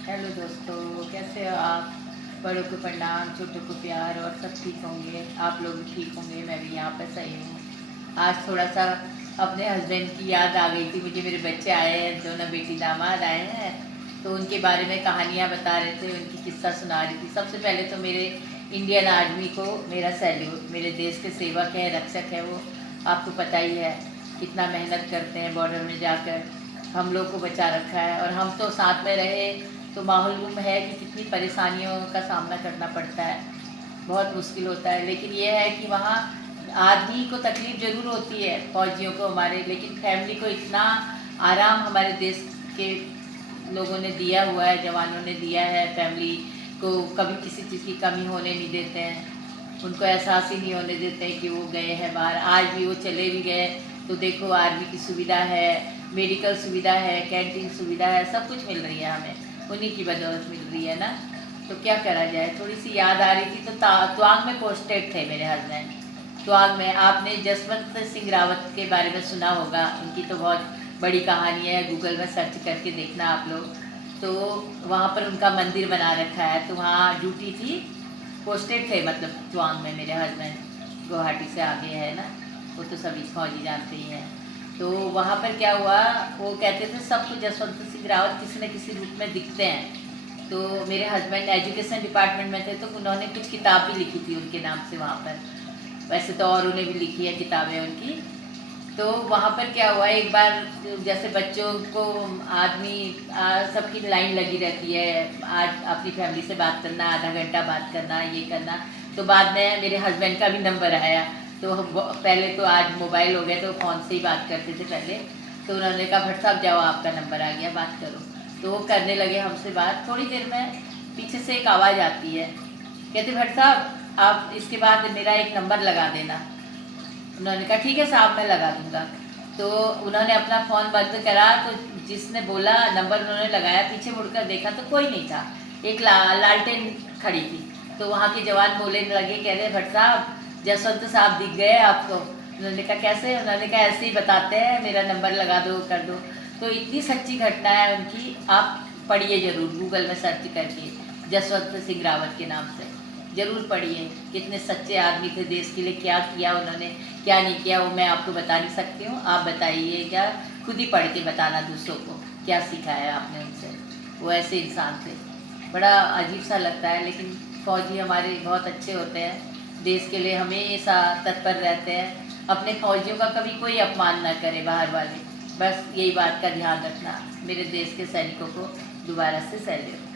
Hello दोस्तों, कैसे हो आप? बड़ों को प्रणाम, छोटों को प्यार। और सब ठीक होंगे, आप लोग भी ठीक होंगे। मैं भी यहाँ पर सही हूँ। आज थोड़ा सा अपने हस्बैंड की याद आ गई थी मुझे। मेरे बच्चे आए हैं, दोनों बेटी दामाद आए हैं, तो उनके बारे में कहानियाँ बता रहे थे, उनकी किस्सा सुना रही थी। सबसे पहले तो मेरे इंडियन आर्मी को मेरा सैल्यूट। मेरे देश के सेवक हैं, रक्षक है वो। आपको पता ही है कितना मेहनत करते हैं बॉर्डर में जाकर, हम लोग को बचा रखा है। और हम तो साथ में रहे तो मालूम है कि कितनी परेशानियों का सामना करना पड़ता है, बहुत मुश्किल होता है। लेकिन ये है कि वहाँ आदमी को तकलीफ़ ज़रूर होती है, फौजियों को हमारे, लेकिन फैमिली को इतना आराम हमारे देश के लोगों ने दिया हुआ है, जवानों ने दिया है। फैमिली को कभी किसी चीज़ की कमी होने नहीं देते हैं, उनको एहसास ही नहीं होने देते हैं कि वो गए हैं बाहर। आज भी वो चले भी गए तो देखो, आर्मी की सुविधा है, मेडिकल सुविधा है, कैंटीन सुविधा है, सब कुछ मिल रही है हमें, उन्हीं की बदौलत मिल रही है ना। तो क्या करा जाए, थोड़ी सी याद आ रही थी। तो त्वांग में पोस्टेड थे मेरे हस्बैंड। त्वांग में आपने जसवंत सिंह रावत के बारे में सुना होगा, उनकी तो बहुत बड़ी कहानी है, गूगल में सर्च करके देखना आप लोग। तो वहाँ पर उनका मंदिर बना रखा है, तो वहाँ ड्यूटी थी, पोस्टेड थे मतलब त्वांग में मेरे हस्बैंड। गुवाहाटी से आगे है ना, वो तो सभी फौजी जानते ही हैं। तो वहाँ पर क्या हुआ, वो कहते थे सबको जसवंत सिंह रावत किसी न किसी रूप में दिखते हैं। तो मेरे हस्बैंड एजुकेशन डिपार्टमेंट में थे, तो उन्होंने कुछ किताब भी लिखी थी उनके नाम से वहाँ पर। वैसे तो और उन्हें भी लिखी है किताबें उनकी। तो वहाँ पर क्या हुआ, एक बार जैसे बच्चों को आदमी सबकी लाइन लगी रहती है, आज अपनी फैमिली से बात करना, आधा घंटा बात करना, ये करना। तो बाद में मेरे हस्बैंड का भी नंबर आया। तो पहले तो आज मोबाइल हो गया तो फ़ोन से ही बात करते थे पहले। तो उन्होंने कहा भट्ट साहब जाओ, आपका नंबर आ गया, बात करो। तो वो करने लगे हमसे बात। थोड़ी देर में पीछे से एक आवाज़ आती है, कहते भट्ट साहब आप इसके बाद मेरा एक नंबर लगा देना। उन्होंने कहा ठीक है साहब, मैं लगा दूंगा। तो उन्होंने अपना फ़ोन बंद करा, तो जिसने बोला नंबर उन्होंने लगाया, पीछे मुड़कर देखा तो कोई नहीं था, एक लालटेन खड़ी थी। तो वहाँ के जवान बोलने लगे, कह रहे भट्ट साहब जसवंत साहब दिख गए आपको। उन्होंने कहा कैसे? उन्होंने कहा ऐसे ही बताते हैं, मेरा नंबर लगा दो, कर दो। तो इतनी सच्ची घटना है उनकी, आप पढ़िए ज़रूर गूगल में सर्च करके, जसवंत सिंह रावत के नाम से ज़रूर पढ़िए। कितने सच्चे आदमी थे, देश के लिए क्या किया उन्होंने, क्या नहीं किया, वो मैं आपको बता नहीं सकती हूँ। आप बताइए, क्या खुद ही पढ़ के बताना दूसरों को क्या सिखाया आपने उनसे। वो ऐसे इंसान थे, बड़ा अजीब सा लगता है। लेकिन फौजी हमारे बहुत अच्छे होते हैं, देश के लिए हमेशा तत्पर रहते हैं। अपने फौजियों का कभी कोई अपमान ना करे बाहर वाले, बस यही बात का ध्यान रखना। मेरे देश के सैनिकों को दोबारा से सैल्यूट।